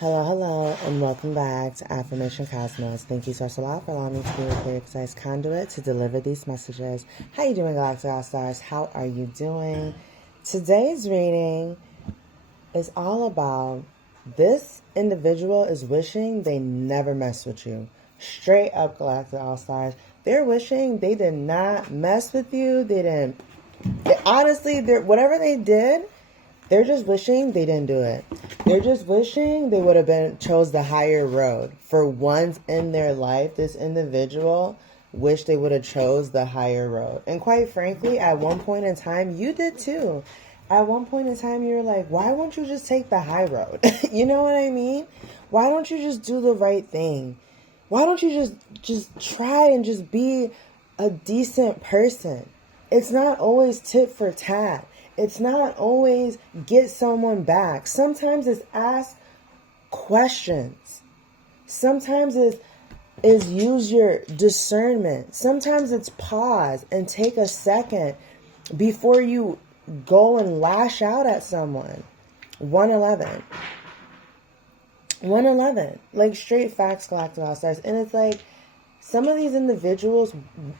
Hello, hello, and welcome back to Affirmation Cosmos. Thank you, Source Allah, for allowing me to be your clear, concise conduit to deliver these messages. How you doing, Galactic All Stars? How are you doing? Today's reading is all about this individual is wishing they never mess with you. Straight up, Galactic All Stars. They're wishing they did not mess with you. Honestly, whatever they did, they're just wishing they didn't do it. They're just wishing they would have chose the higher road. For once in their life, this individual wished they would have chose the higher road. And quite frankly, at one point in time, you did too. At one point in time, you were like, why won't you just take the high road? You know what I mean? Why don't you just do the right thing? Why don't you just try and just be a decent person? It's not always tit for tat. It's not always get someone back. Sometimes it's ask questions. Sometimes it's use your discernment. Sometimes it's pause and take a second before you go and lash out at someone. 111. 111. Like straight facts, Galactic All Stars. And it's like, some of these individuals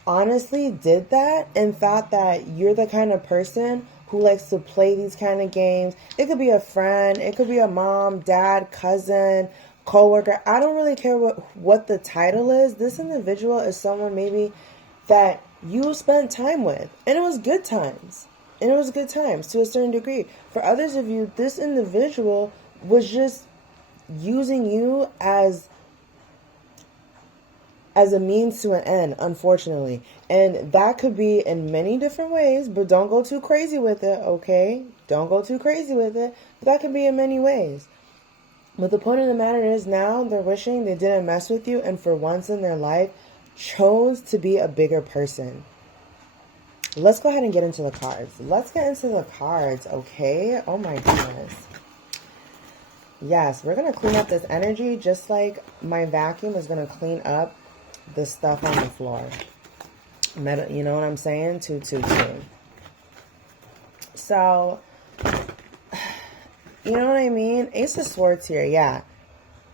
honestly did that and thought that you're the kind of person who likes to play these kind of games. It could be a friend, it could be a mom, dad, cousin, coworker. I don't really care what the title is. This individual is someone maybe that you spent time with. And it was good times. And it was good times to a certain degree. For others of you, this individual was just using you as a means to an end, unfortunately. And that could be in many different ways, but don't go too crazy with it, okay? Don't go too crazy with it. But that can be in many ways. But the point of the matter is now they're wishing they didn't mess with you and for once in their life chose to be a bigger person. Let's go ahead and get into the cards. Let's get into the cards, okay? Oh my goodness. Yes, we're going to clean up this energy just like my vacuum is going to clean up the stuff on the floor. You know what I'm saying? 222. So, you know what I mean? Ace of Swords here, yeah.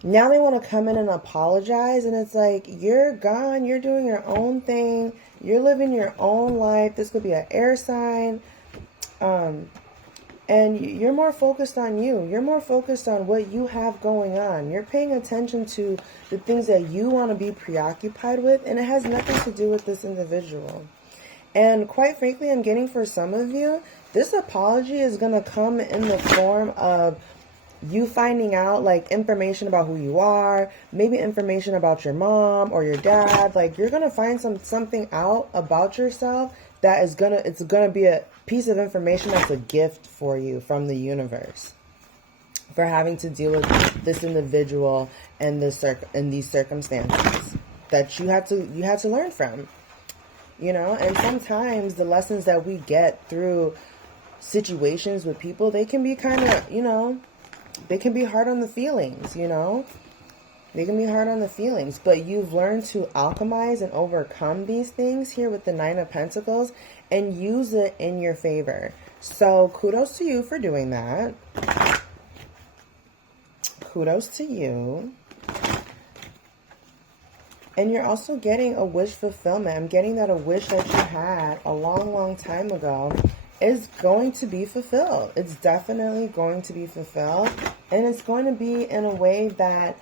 Now they want to come in and apologize, and it's like, you're gone, you're doing your own thing, you're living your own life. This could be an air sign. And you're more focused on you. You're more focused on what you have going on. You're paying attention to the things that you want to be preoccupied with, and it has nothing to do with this individual. And quite frankly, I'm getting for some of you, this apology is going to come in the form of you finding out like information about who you are, maybe information about your mom or your dad. Like you're going to find something out about yourself that is it's going to be a piece of information that's a gift for you from the universe for having to deal with this individual and these circumstances that you had to learn from, you know. And sometimes the lessons that we get through situations with people, they can be kind of, you know, they can be hard on the feelings, you know. They can be hard on the feelings, but you've learned to alchemize and overcome these things here with the Nine of Pentacles and use it in your favor. So kudos to you for doing that. Kudos to you. And you're also getting a wish fulfillment. I'm getting that a wish that you had a long, long time ago is going to be fulfilled. It's definitely going to be fulfilled. And it's going to be in a way that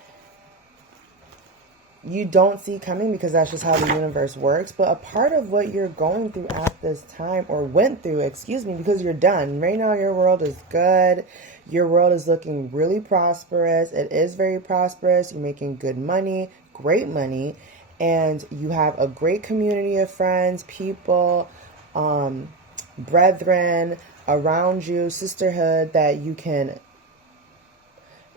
you don't see coming, because that's just how the universe works. But a part of what you're going through at this time, or went through, excuse me, because you're done. Right now, your world is good. Your world is looking really prosperous. It is very prosperous. You're making good money, great money. And you have a great community of friends, people, brethren around you, sisterhood that you can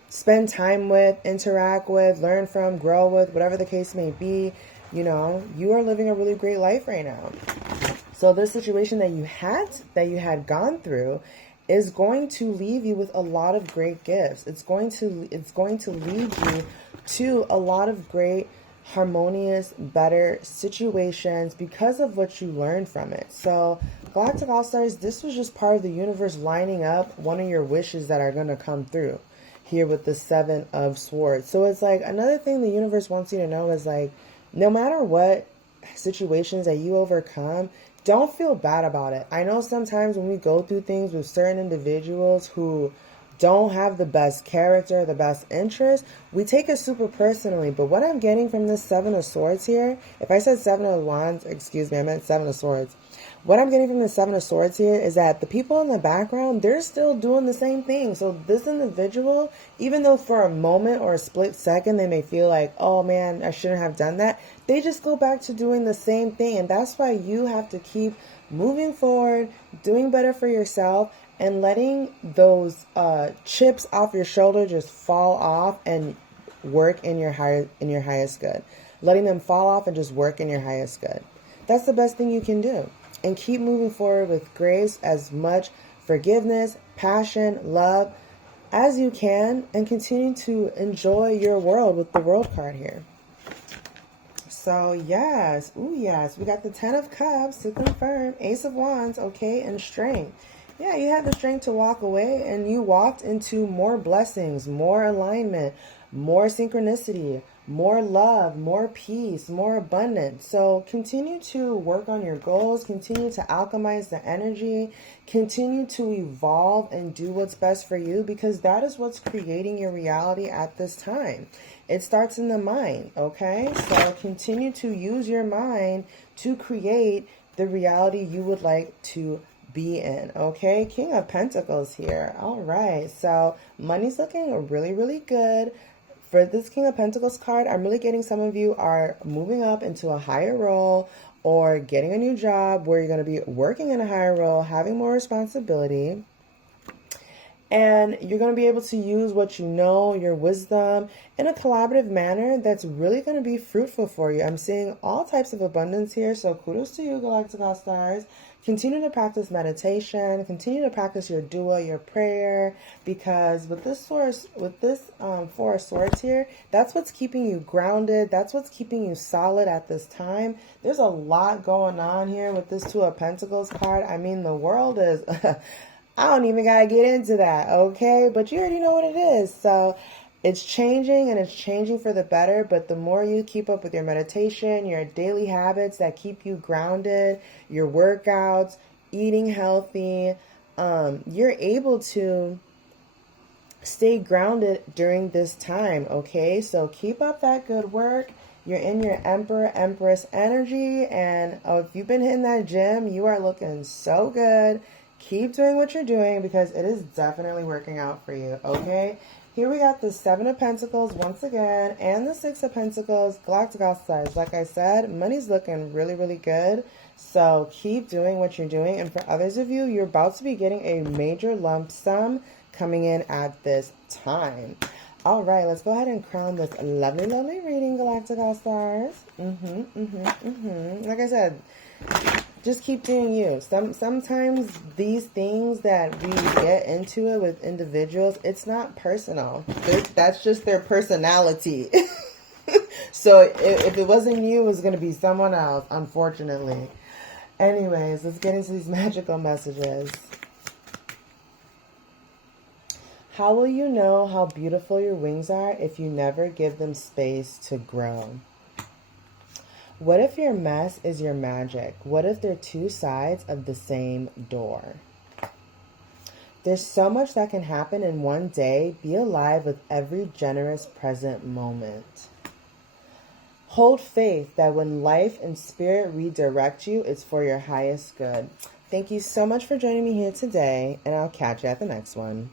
spend time with, interact with, learn from, grow with, whatever the case may be. You know, you are living a really great life right now. So this situation that you had gone through is going to leave you with a lot of great gifts. It's going to lead you to a lot of great, harmonious, better situations because of what you learned from it. So Galactic All Stars, this was just part of the universe lining up one of your wishes that are going to come through. here with the Seven of Swords. So it's like another thing the universe wants you to know is like, no matter what situations that you overcome, don't feel bad about it. I know sometimes when we go through things with certain individuals who don't have the best character, the best interest, we take it super personally. But what I'm getting from this Seven of Swords here, if I said Seven of Wands, excuse me, I meant Seven of Swords. What I'm getting from the Seven of Swords here is that the people in the background, they're still doing the same thing. So this individual, even though for a moment or a split second they may feel like, oh man, I shouldn't have done that, they just go back to doing the same thing. And that's why you have to keep moving forward, doing better for yourself, and letting those chips off your shoulder just fall off and work in your highest good. Letting them fall off and just work in your highest good. That's the best thing you can do. And keep moving forward with grace, as much forgiveness, passion, love as you can, and continue to enjoy your world with the World card here. So yes, we got the Ten of Cups to confirm, Ace of Wands, okay, and strength. Yeah, you had the strength to walk away, and you walked into more blessings, more alignment, more synchronicity, more love, more peace, more abundance. So continue to work on your goals, continue to alchemize the energy, continue to evolve and do what's best for you, because that is what's creating your reality at this time. It starts in the mind, okay? So continue to use your mind to create the reality you would like to be in, okay? King of Pentacles here. All right, so money's looking really, really good. For this King of Pentacles card, I'm really getting some of you are moving up into a higher role or getting a new job where you're going to be working in a higher role, having more responsibility. And you're going to be able to use what you know, your wisdom, in a collaborative manner that's really going to be fruitful for you. I'm seeing all types of abundance here, so kudos to you, Galactic All Stars. Continue to practice meditation. Continue to practice your dua, your prayer, because with this Four of Swords here, that's what's keeping you grounded. That's what's keeping you solid at this time. There's a lot going on here with this Two of Pentacles card. I mean, the world is... I don't even got to get into that, okay? But you already know what it is. So it's changing, and it's changing for the better. But the more you keep up with your meditation, your daily habits that keep you grounded, your workouts, eating healthy, you're able to stay grounded during this time, okay? So keep up that good work. You're in your Emperor, Empress energy. And if you've been hitting that gym, you are looking so good. Keep doing what you're doing, because it is definitely working out for you, okay? Here we got the Seven of Pentacles once again, and the Six of Pentacles, Galactic All Stars. Like I said, money's looking really, really good. So keep doing what you're doing. And for others of you, you're about to be getting a major lump sum coming in at this time. All right, let's go ahead and crown this lovely, lovely reading, Galactic All Stars. Like I said, just keep doing you. Sometimes these things that we get into it with individuals, it's not personal. That's just their personality. So if it wasn't you, it was going to be someone else, unfortunately. Anyways, let's get into these magical messages. How will you know how beautiful your wings are if you never give them space to grow? What if your mess is your magic? What if they're two sides of the same door? There's so much that can happen in one day. Be alive with every generous present moment. Hold faith that when life and spirit redirect you, it's for your highest good. Thank you so much for joining me here today, and I'll catch you at the next one.